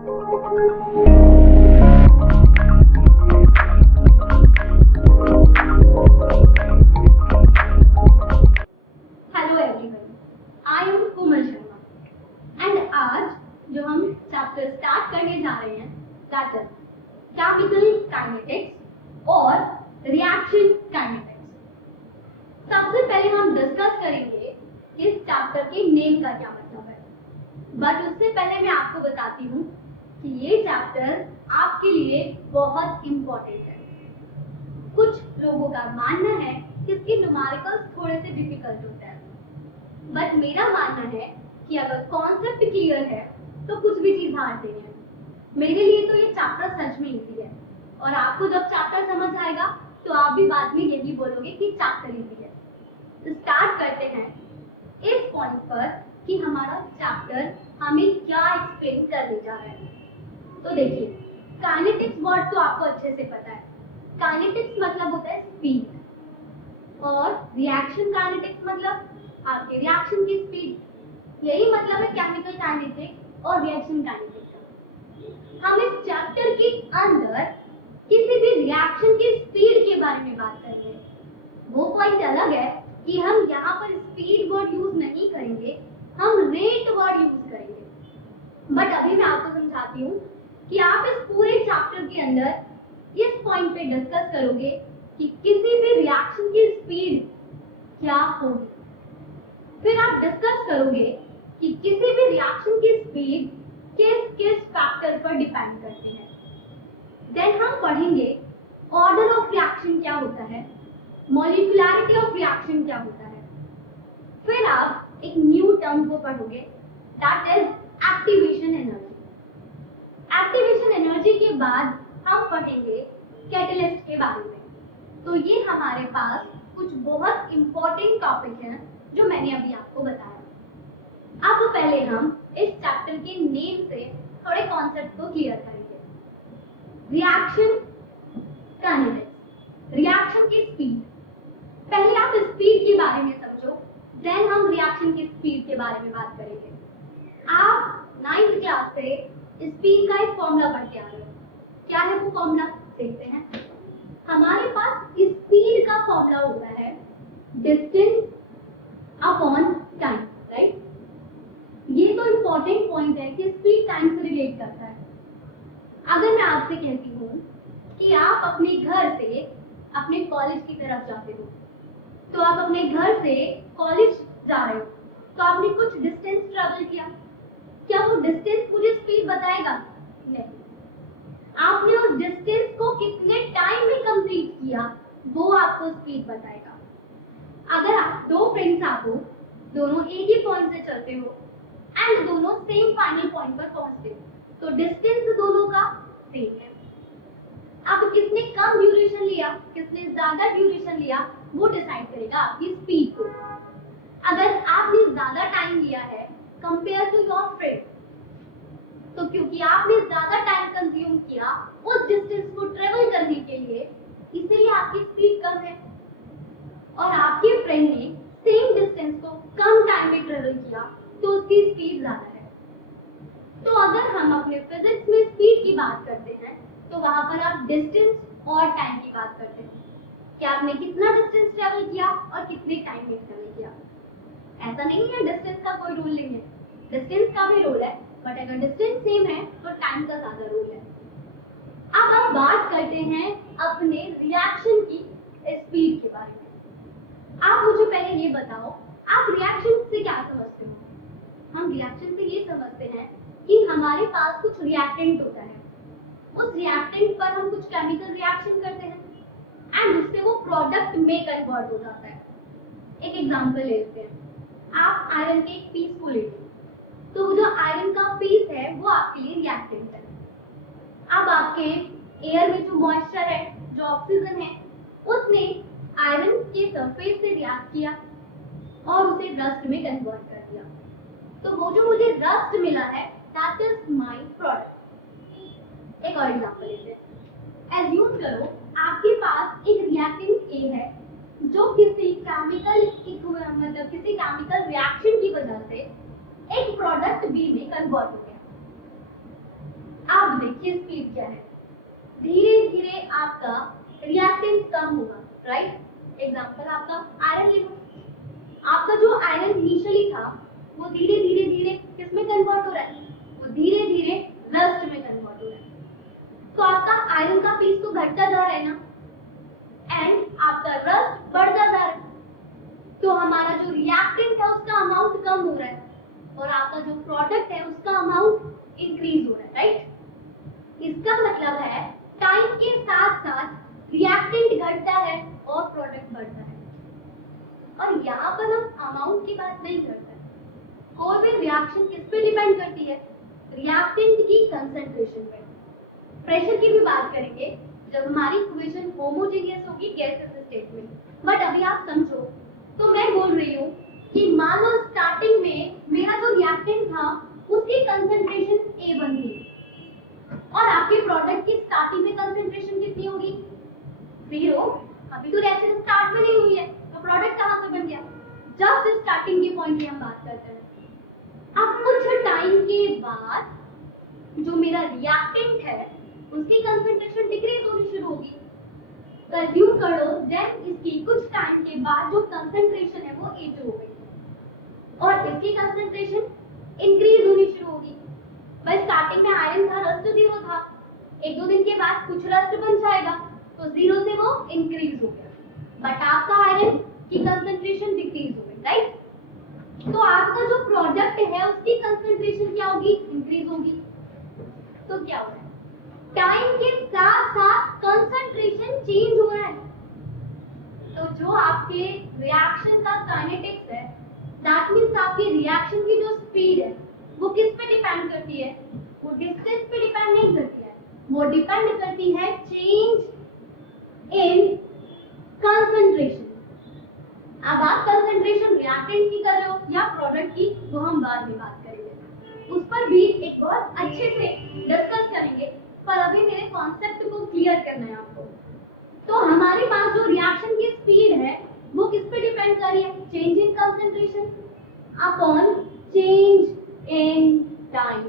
Hello everyone, I am Komal Sharma and आज जो हम चैप्टर स्टार्ट करने जा रहे हैं दैट इज केमिकल काइनेटिक्स और रिएक्शन काइनेटिक्स। सबसे पहले हम डिस्कस करेंगे कि इस चैप्टर के नेम का क्या मतलब है, बट उससे पहले मैं आपको बताती हूँ कि ये चैप्टर आपके लिए बहुत इम्पोर्टेंट है। कुछ लोगों का मानना है कि इसके न्यूमेरिकल्स थोड़े से डिफिकल्ट होते हैं, बट मेरा मानना है कि अगर कॉन्सेप्ट क्लियर है तो कुछ भी चीज हार्ड नहीं है। मेरे लिए तो ये चैप्टर सच में इजी है और आपको जब चैप्टर समझ आएगा तो आप भी बाद में यही बोलोगे कि चैप्टर इजी है। तो स्टार्ट करते हैं इस पॉइंट पर कि हमारा चैप्टर हमें क्या एक्सप्लेन करने जा रहा है। तो देखिए, काइनेटिक्स वर्ड तो आपको अच्छे से पता है। काइनेटिक्स मतलब होता है स्पीड और रिएक्शन काइनेटिक्स मतलब आपके रिएक्शन की स्पीड। यही मतलब है केमिकल काइनेटिक्स और रिएक्शन काइनेटिक्स का। हम इस चैप्टर के अंदर किसी भी रिएक्शन की स्पीड के बारे में बात करेंगे। वो पॉइंट अलग है कि हम यहाँ पर स्पीड वर्ड यूज नहीं करेंगे, हम रेट वर्ड यूज करेंगे। बट अभी मैं आपको समझाती हूँ कि आप इस पूरे चैप्टर के अंदर इस पॉइंट पे डिस्कस करोगे कि किसी भी रिएक्शन की स्पीड क्या होगी। फिर आप डिस्कस करोगे कि किसी भी रिएक्शन की स्पीड किस किस फैक्टर पर डिपेंड करती है। देन हम पढ़ेंगे ऑर्डर ऑफ रिएक्शन क्या होता है, मॉलिक्यूलैरिटी ऑफ रिएक्शन क्या होता है। फिर आप एक न्यू टर्म को पढ़ोगे that is activation energy. Activation energy के बाद हम पढ़ेंगे कैटलिस्ट के बारे में। तो ये हमारे पास कुछ बहुत इंपॉर्टेंट टॉपिक हैं जो मैंने अभी आपको बताया। अब पहले हम इस चैप्टर के नेम से थोड़े कॉन्सेप्ट को क्लियर करेंगे। रिएक्शन काइनेटिक्स, रिएक्शन की स्पीड। पहले आप स्पीड के बारे में समझो, देन हम रिएक्शन की स्पीड के बारे में बात करेंगे। आप 9th क्लास से स्पीड का एक फॉर्मूला पढ़ के आ रहे हो। क्या है वो फॉर्मूला, देखते हैं। हमारे पास स्पीड का फॉर्मूला होता है डिस्टेंस अपॉन टाइम, राइट। ये तो इंपॉर्टेंट पॉइंट है कि स्पीड टाइम से रिलेट करता है। अगर मैं आपसे कहती हूँ कि आप अपने घर से अपने कॉलेज की तरफ जाते हो, तो आप अपने घर से कॉलेज जा रहे हो, तो आपने कुछ डिस्टेंस ट्रेवल किया। क्या वो डिस्टेंस मुझे स्पीड बताएगा? नहीं। आपने उस डिस्टेंस को कितने टाइम में कंप्लीट किया वो आपको स्पीड बताएगा। अगर आप दो फ्रेंड्स आप हो, दोनों एक ही पॉइंट से चलते हो एंड दोनों सेम फाइनल पॉइंट पर पहुंचते हो, तो डिस्टेंस दोनों का सेम है। अब किसने कम ड्यूरेशन लिया, किसने ज्यादा ड्यूरेशन लिया, वो डिसाइड करेगा आपकी स्पीड को। अगर आपने ज्यादा टाइम लिया है कंपेयर टू योर फ्रेंड, तो क्योंकि आपने ज्यादा टाइम कंज्यूम किया उस डिस्टेंस को ट्रेवल करने के लिए, इसलिए आपकी स्पीड कम है। और आपके फ्रेंड ने सेम डिस्टेंस को कम टाइम में ट्रेवल किया तो उसकी स्पीड ज्यादा है। तो अगर हम अपने फिजिक्स में स्पीड की बात करते हैं तो वहां पर आप डिस्टेंस और टाइम की बात करते हैं कि आपने कितना डिस्टेंस ट्रेवल किया और कितने टाइम में ट्रेवल किया। ऐसा नहीं है डिस्टेंस का कोई रूल नहीं है, डिस्टेंस का भी रूल है, बट अगर डिस्टेंस सेम है तो टाइम का ज्यादा रूल है। अब हम बात करते हैं अपने रिएक्शन की स्पीड के बारे में। आप मुझे पहले ये बताओ, आप रिएक्शन से क्या समझते हो? हम रिएक्शन से ये समझते हैं कि हमारे पास कुछ रिएक्टेंट होता है, उस रिएक्टेंट पर हम कुछ केमिकल रिएक्शन करते हैं एंड उससे वो प्रोडक्ट में कन्वर्ट हो जाता है। एक एग्जांपल लेते हैं, आप आयरन के एक पीस को लेते हो, तो जो आयरन का पीस है वो आपके लिए रिएक्टेंट है। अब आपके एयर में जो मॉइस्चर है, जो ऑक्सीजन है, उसने आयरन के सरफेस से रिएक्ट किया और उसे रस्ट में कन्वर्ट कर दिया। तो वो जो मुझे रस्ट मिला है दैट इज माय प्रोडक्ट। एक और एग्जांपल लेते हैं। एज्यूम करो आपके पास एक रिएक्टेंट ए है जो किसी केमिकल मतलब किसी केमिकल रिएक्शन की वजह से एक प्रोडक्ट बी में कन्वर्ट हो गया। देखिए स्पीड क्या है, धीरे धीरे आपका रिएक्टेंट कम होगा, राइट। एग्जांपल आपका आयरन ले लो, आपका जो आयरन इनिशियली था वो धीरे धीरे धीरे किसमें कन्वर्ट हो रहा है, वो धीरे धीरे रस्ट में कन्वर्ट हो रहा है। तो आपका आयरन का पीस तो घटता जा रहा है ना, एंड आपका रस्ट बढ़ता जा रहा है, तो हमारा जो रिएक्टेंट है उसका अमाउंट कम हो रहा है और आपका जो प्रोडक्ट है उसका अमाउंट इंक्रीज हो रहा है, राइट। इसका मतलब है टाइम के साथ साथ रिएक्टेंट घटता है और प्रोडक्ट बढ़ता है। और यहाँ पर हम अमाउंट की बात नहीं करते, कोई भी रिएक्शन किस पे डिपेंड करती है, रिएक्टेंट की कंसंट्रेशन पे। प्रेशर की भी बात करेंगे जब हमारी इक्वेशन होमोजेनियस होगी गैसेस स्टेट में। बट अभी आप समझो, तो मैं बोल रही हूँ कि मान लो स्टार्टिंग में मेरा जो रिएक्टेंट था उसकी कंसंट्रेशन A1 थी और आपके प्रोडक्ट की स्टार्टिंग में कंसंट्रेशन कितनी होगी, 0। अभी तो रिएक्शन स्टार्ट में नहीं हुई है, तो प्रोडक्ट कहाँ से बन गया, जस्ट स्टार्टिंग के पॉइंट की हम बात करते हैं। अब कुछ टाइम के बाद जो मेरा रिएक्टेंट है उसकी कंसंट्रेशन डिक्रीज होनी शुरू होगी। कंज्यूम करो, देन इसकी कुछ टाइम के बाद जो कंसंट्रेशन है वो A2 हो गई और इसकी कंसंट्रेशन इंक्रीज होनी शुरू होगी। बस स्टार्टिंग में आयरन था, रस्ट 0 था, 1-2 दिन के बाद कुछ रस्ट बन जाएगा तो 0 से वो इंक्रीज हो गया, बट आपका आयरन की कंसंट्रेशन डिक्रीज हो गई, राइट। तो आपका जो प्रोडक्ट है उसकी कंसंट्रेशन क्या होगी, इंक्रीज होगी। तो क्या हो रहा है, टाइम के साथ साथ कंसंट्रेशन चेंज हो रहा है। तो जो आपके रिएक्शन का काइनेटिक्स है, दैट मींस आपके रिएक्शन की जो स्पीड है वो किस पे डिपेंड करती है, वो डिस्टेंस पे डिपेंड नहीं करती है, वो डिपेंड करती है चेंज इन कंसंट्रेशन। अब आप कंसंट्रेशन रिएक्टेंट की कर रहे हो या प्रोडक्ट की, वो हम बाद में बात करेंगे, उस पर भी एक बहुत अच्छे से डिस्कस करेंगे, पर अभी मेरे कॉन्सेप्ट को क्लियर करना है आपको। तो हमारे पास जो रिएक्शन की स्पीड है वो किस पे डिपेंड कर रही है, change in concentration upon change in time.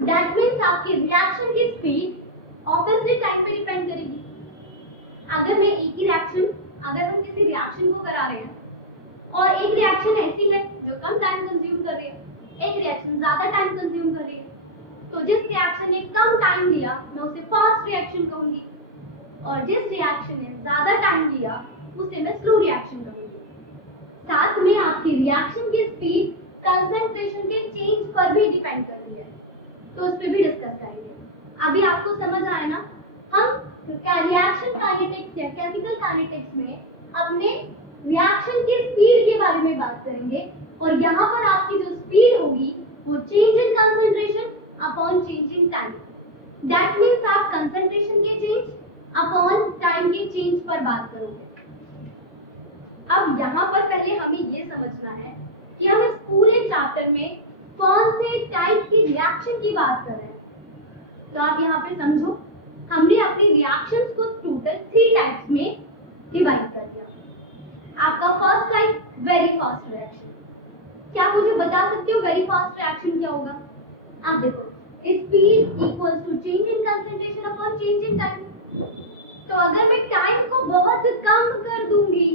That means आपकी रिएक्शन की स्पीड ऑब्वियसली टाइम पे डिपेंड करेगी। अगर मैं एक ही रिएक्शन, अगर हम किसी रिएक्शन को करा रहे हैं और एक रिएक्शन ऐसी है जो कम टाइम कंज्यूम कर रही है, एक रिएक्शन ज्यादा टाइम कंज्यूम कर रही है, तो जिस रिएक्शन ने कम टाइम लिया मैं उसे फास्ट रिएक्शन कहूंगी और जिस रिएक्शन ने ज्यादा टाइम लिया उसे मैं स्लो रिएक्शन कहूंगी। साथ में आपकी रिएक्शन की स्पीड कंसंट्रेशन के चेंज पर भी डिपेंड करती है, तो उस पर भी डिस्कस करेंगे। अभी आपको समझ आया ना, हम रिएक्शन काइनेटिक्स या केमिकल काइनेटिक्स में अपने रिएक्शन की स्पीड के बारे में बात करेंगे और यहाँ पर आपकी जो स्पीड होगी वो change in concentration upon change in time. That means आप कंसंट्रेशन के चेंज अपॉन टाइम के चेंज पर बात करोगे। अब यहाँ पर पहले हमें ये समझना है कि हम इस पूरे चैप्टर में कौन से टाइप की रिएक्शन की बात कर रहे हैं। तो आप यहाँ पे समझो, हमने अपने रिएक्शंस को टोटल 3 टाइप्स में डिवाइड कर दिया। आपका first type very fast reaction. क्या मुझे बता सकते हो वेरी फास्ट रिएक्शन क्या होगा? आप देखो, speed equals to change in concentration upon change in time. तो अगर मैं टाइम को बहुत कम कर दूंगी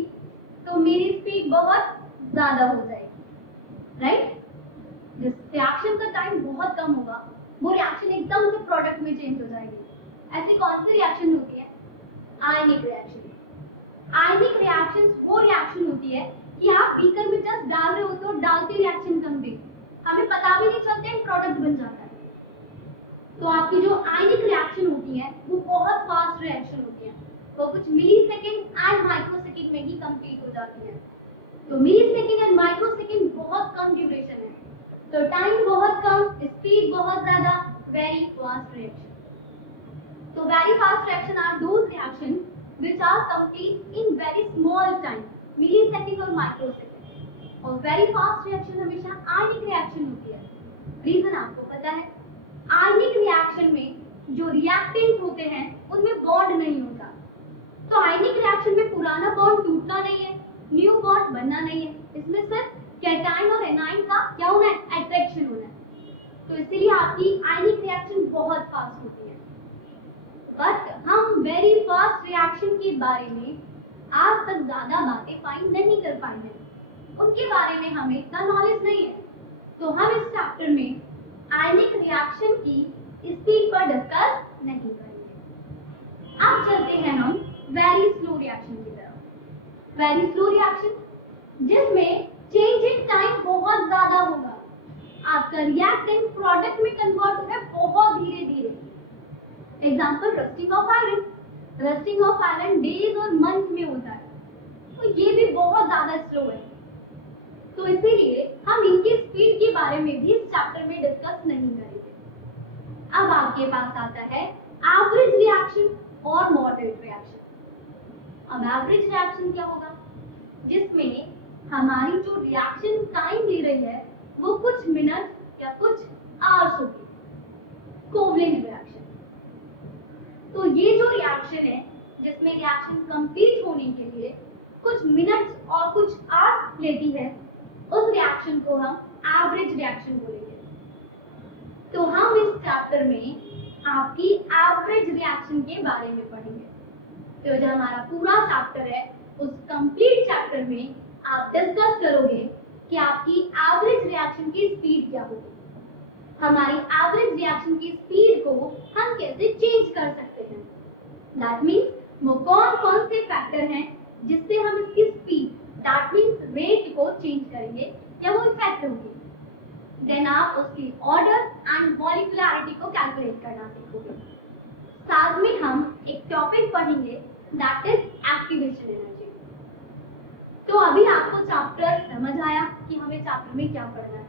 तो मेरी स्पीड बहुत ज्यादा हो जाएगी, राइट। जिस रिएक्शन का टाइम बहुत कम होगा वो रिएक्शन एकदम से प्रोडक्ट में चेंज हो जाएगी। ऐसी कौन सी रिएक्शन होती है? आयनिक रिएक्शन। आयनिक रिएक्शन वो रिएक्शन होती है कि आप बीकर में जस्ट डाल रहे हो तो डालते रिएक्शन कंप्लीट, हमें पता भी नहीं चलता है प्रोडक्ट बन जाता है। तो आपकी जो आयनिक रिएक्शन होती है वो बहुत फास्ट रिएक्शन होती है, वो कुछ मिली सेकेंड एंड माइक्रो सेकेंड में ही कंप्लीट हो जाती है। तो मिली सेकेंड एंड माइक्रो सेकेंड बहुत कम ड्यूरेशन है, तो टाइम बहुत कम, स्पीड बहुत ज्यादा, very fast reaction. So very fast reaction are those reactions which are complete in very small time, millisecond और microsecond. और very fast reaction हमेशा आयनिक reaction होती है। रीजन आपको पता है, आयनिक reaction में जो reactant होते हैं उनमें बॉन्ड नहीं होता, तो आयनिक reaction में पुराना बॉन्ड टूटना नहीं है, न्यू बॉन्ड बनना नहीं है, इसमें सिर्फ कैटायन और एनायन का क्या होना है, अट्रैक्शन होना है। तो इसीलिए आपकी आयनिक रिएक्शन बहुत फास्ट होती है। बट हम वेरी फास्ट रिएक्शन के बारे में आज तक ज्यादा बातें फाइंड नहीं कर पाए हैं, उनके बारे में हमें इतना नॉलेज नहीं है। तो हम इस चैप्टर में आयनिक रिएक्शन की स्पीड पर डिस्कस नहीं करेंगे। अब चलते हैं हम वेरी स्लो रिएक्शन की तरफ। वेरी स्लो रिएक्शन जिसमें चेंज इन टाइम बहुत ज्यादा होगा, आपका रिएक्टेंट प्रोडक्ट में कन्वर्ट होगा बहुत धीरे धीरे। Example rusting of iron. Rusting of iron days और मंथ में होता है, तो ये भी बहुत ज्यादा स्लो है। तो इसीलिए हम इनकी स्पीड के बारे में भी इस चैप्टर में डिस्कस नहीं करेंगे। अब आपके पास आता है एवरेज रिएक्शन और मॉडरेट रिएक्शन। अब एवरेज रिएक्शन क्या होगा? जिसमें हमारी जो रिएक्शन टाइम ले रही है वो कुछ मिनट या कुछ आवर्स होगी। कोवलेंट रिएक्शन, तो ये जो रिएक्शन है जिसमें रिएक्शन कंप्लीट होने के लिए कुछ मिनट्स और कुछ आवर्स लेती है, उस रिएक्शन को हम एवरेज रिएक्शन बोलेंगे। तो हम इस चैप्टर में आपकी एवरेज रिएक्शन के बारे में पढ़ेंगे। तो जो हमारा पूरा चैप्टर है उस कंप्लीट चैप्टर में आप डिस्कस करोगे कि आपकी एवरेज रिएक्शन की स्पीड क्या होगी, हमारी एवरेज रिएक्शन की स्पीड को हम कैसे चेंज कर सकते हैं। दैट मीन्स वो कौन कौन से फैक्टर हैं जिससे हम इसकी स्पीड, दैट मीन्स रेट को चेंज करेंगे या वो इफेक्ट होगी। देन आप उसकी ऑर्डर एंड मॉलिक्यूलरिटी को कैलकुलेट करना सीखोगे। साथ में हम एक टॉपिक पढ़ेंगे दैट इज एक्टिवेशन एनर्जी। तो अभी आपको चैप्टर समझ आया कि हमें चैप्टर में क्या पढ़ना है।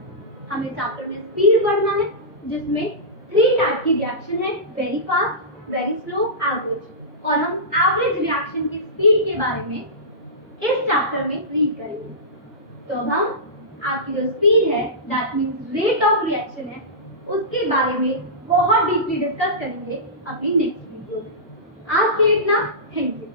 हमें चैप्टर में स्पीड पढ़ना है जिसमें 3 टाइप की रिएक्शन है, very fast, very slow, average. और हम एवरेज रिएक्शन की स्पीड के बारे में इस चैप्टर में रीड करेंगे। तो अब हम आपकी जो स्पीड है, that means rate of reaction है, उसके बारे में बहुत डीपली डिस्कस करेंगे अपनी नेक्स्ट वीडियो में। आज के लिए इतना, थैंक यू।